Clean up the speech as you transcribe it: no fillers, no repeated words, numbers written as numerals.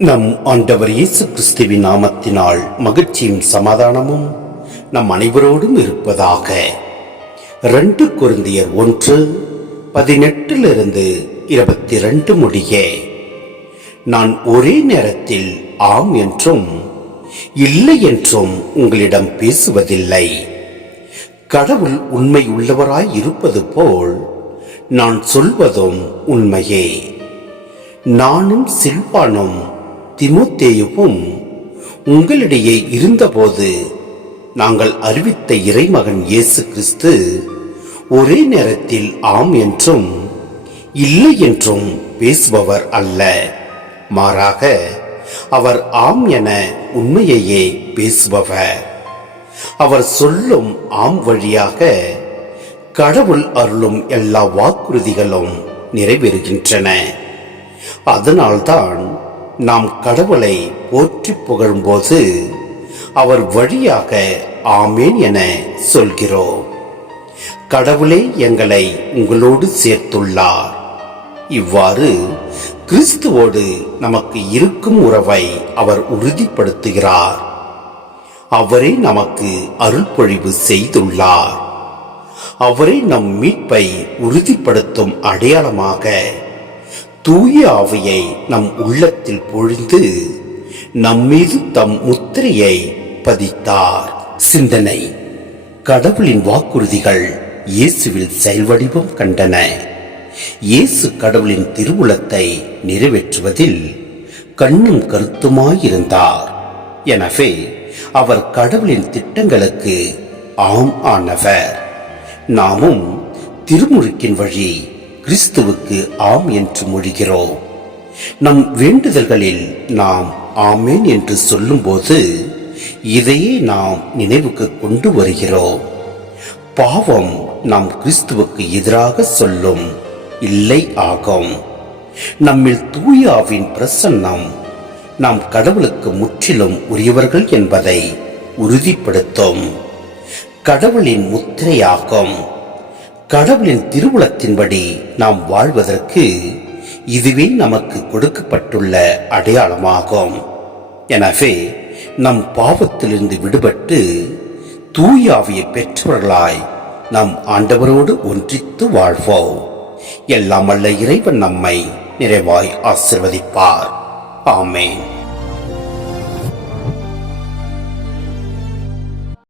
நம் ஆண்டவர் இயேசு கிறிஸ்துவின் நாமத்தினால் மகிழ்ச்சியும் சமாதானமும் நம் அனைவரோடும் இருப்பதாக. 2 கொரிந்தியர் 1:18-22 முடிய, நான் ஒரே நேரத்தில் ஆம் என்றும் இல்லை என்றும் உங்களிடம் பேசுவதில்லை. கடவுள் உண்மை உள்ளவராய் இருப்பது போல் நான் சொல்வதும் உண்மையே. நானும் சில்வானும் தீமோத்தேயுவும் உங்களிடையே இருந்தபோது நாங்கள் அறிவித்த இறைமகன் இயேசு கிறிஸ்து ஒரே நேரத்தில் ஆம் என்றும் இல்லை என்றும் பேசுபவர் அல்ல. மாறாக அவர் ஆம் என உண்மையையே பேசுபவர். அவர் சொல்லும் ஆம் வழியாக கடவுள் அருளும் எல்லா வாக்குறுதிகளும் நிறைவேறுகின்றன. அதனால்தான் நாம் கடவுளை போற்றி புகழும்போது அவர் வழியாக ஆமேன் என சொல்கிறோம். கடவுளே எங்களை உங்களோடு சேர்த்துள்ளார். இவ்வாறு கிறிஸ்துவோடு நமக்கு இருக்கும் உறவை அவர் உறுதிப்படுத்துகிறார். அவரே நமக்கு அருள்பொழிவு செய்துள்ளார். அவரே நம் மீட்பை உறுதிப்படுத்தும் அடையாளமாக தூய ஆவியை நம் உள்ளத்தில் பொழிந்து நம்மீது தம் முத்திரையை பதித்தார். சிந்தனை: கடவுளின் வாக்குறுதிகள் இயேசுவில் செயல்வடிவம் கண்டன. இயேசு கடவுளின் திருவுளத்தை நிறைவேற்றுவதில் கண்ணும் கருத்துமாயிருந்தார். எனவே அவர் கடவுளின் திட்டங்களுக்கு ஆம் ஆனவர். நாமும் திருமுழுக்கின் வழி கிறிஸ்துவுக்கு ஆம் என்று மொழிகிறோம். நம் வேண்டுதல்களில் நாம் ஆமேன் என்று சொல்லும்போது இதையே நாம் நினைவுக்கு கொண்டு வருகிறோம். பாவம் நாம் கிறிஸ்துவுக்கு எதிராக சொல்லும் இல்லை ஆகும். நம்மில் தூயாவின் பிரசன்னம் நாம் கடவுளுக்கு முற்றிலும் உரியவர்கள் என்பதை உறுதிப்படுத்தும். கடவுளின் முத்திரையாகும். கடவுளின் திருவுளத்தின்படி நாம் வாழ்வதற்கு இதுவே நமக்கு கொடுக்கப்பட்டுள்ள அடையாளமாகும். எனவே நம் பாவத்திலிருந்து விடுபட்டு தூயாவியை பெற்றவர்களாய் நம் ஆண்டவரோடு ஒன்றித்து வாழ்வோம். எல்லாம் வல்ல இறைவன் நம்மை நிறைவாய் ஆசீர்வதிப்பார். ஆமென்.